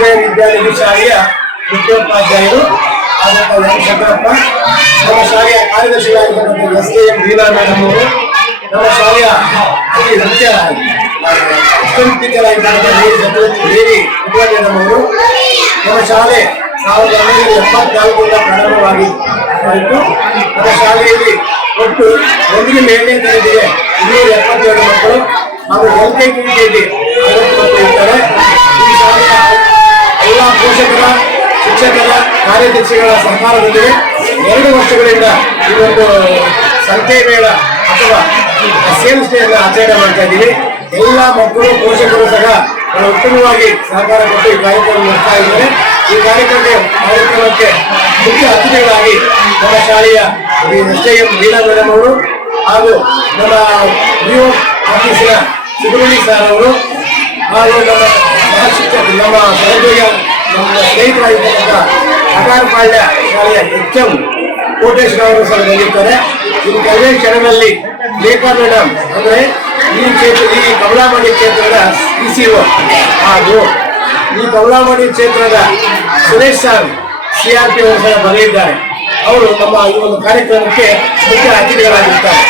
ನವೋದಯ ವಿದ್ಯಾಲಯ ಶಾಲೆಯ ಮುಖ್ಯೋಪಾಧ್ಯಾಯರು ಆದಂತ ಎಂ ಶಂಕರಪ್ಪ, ನಮ್ಮ ಶಾಲೆಯ ಕಾರ್ಯದರ್ಶಿಗಳಾಗಿರ್ತಕ್ಕಂಥ S K M Veena madam ಅವರು, ನಮ್ಮ ಶಾಲೆಯ ಮುಖ್ಯ ದೇವಿ ಉಪ ಮೇಡಮ್ ನಮ್ಮ ಶಾಲೆ ಸಾವಿರದ ಒಂಬೈನೂರ ಎಪ್ಪತ್ನಾಲ್ಕರಿಂದ ಪ್ರಾರಂಭವಾಗಿ ಆಯಿತು. ನಮ್ಮ ಶಾಲೆಯಲ್ಲಿ ಒಟ್ಟು ಒಂದರಿಂದ ಏಳನೇ ತರಗತಿಗೆ ಇನ್ನೂರ ಎಪ್ಪತ್ತೆರಡು ಮಕ್ಕಳು ಹಾಗೂ ಎಲ್ ಕೆ ಜಿ ಪೋಷಕರ ಶಿಕ್ಷಕರ ಕಾರ್ಯದರ್ಶಿಗಳ ಸಹಕಾರದೊಂದಿಗೆ ಎರಡು ವರ್ಷಗಳಿಂದ ಈ ಒಂದು ಸಂತೆ ಮೇಳ ಅಥವಾ ಅನ್ನು ಆಚರಣೆ ಮಾಡ್ತಾ ಇದ್ದೀವಿ. ಎಲ್ಲ ಮಕ್ಕಳು, ಪೋಷಕರು ಸಹ ಉತ್ತಮವಾಗಿ ಸಹಕಾರ ಕೊಟ್ಟು ಈ ಕಾರ್ಯಕ್ರಮ ನಡೆಸ್ತಾ ಇದ್ದಾರೆ. ಈ ಕಾರ್ಯಕ್ರಮಕ್ಕೆ ಕಾರ್ಯಕ್ರಮಕ್ಕೆ ಮುಖ್ಯ ಅತಿಥಿಗಳಾಗಿ ನಮ್ಮ ಶಾಲೆಯ ಎಸ್ ಎಂ ವೀಣಾ ಮೇಡಮ್ ಅವರು ಹಾಗೂ ನಮ್ಮ ನ್ಯೂ ಆಫೀಸಿನ ಸುಬ್ರಹ್ಮಣ್ಯ ಸರ್ ಅವರು ಹಾಗೂ ನಮ್ಮ ಸಹ ಶಿಕ್ಷಕರು, ನಮ್ಮ ಸಹೋದ್ಯೋಗ ಸ್ನೇಹಿತರಾಗಿರ್ತಕ್ಕಂಥ ಅಗಾರಪಾಳ್ಯ ಶಾಲೆಯ ಎಚ್ ಎಂ ಕೋಟೇಶ್ವರ ಅವರು ಸಹ ಬಂದಿರ್ತಾರೆ ಇನ್ನು ಕೆಲವೇ ಕ್ಷಣದಲ್ಲಿ ಲೇಖಾ ಮೇಡಮ್ ಅಂದ್ರೆ ಈ ಕ್ಷೇತ್ರ ಈ ಕಮಲಾಮಣಿ ಕ್ಷೇತ್ರದ ಇಸಿಒ ಹಾಗೂ ಈ ಕಮಲಾಮಣಿ ಕ್ಷೇತ್ರದ Suresh sir C R P ಅವರು ಸಹ ಅವರು ನಮ್ಮ ಈ ಒಂದು ಕಾರ್ಯಕ್ರಮಕ್ಕೆ ಮುಖ್ಯ ಅತಿಥಿಗಳಾಗಿರ್ತಾರೆ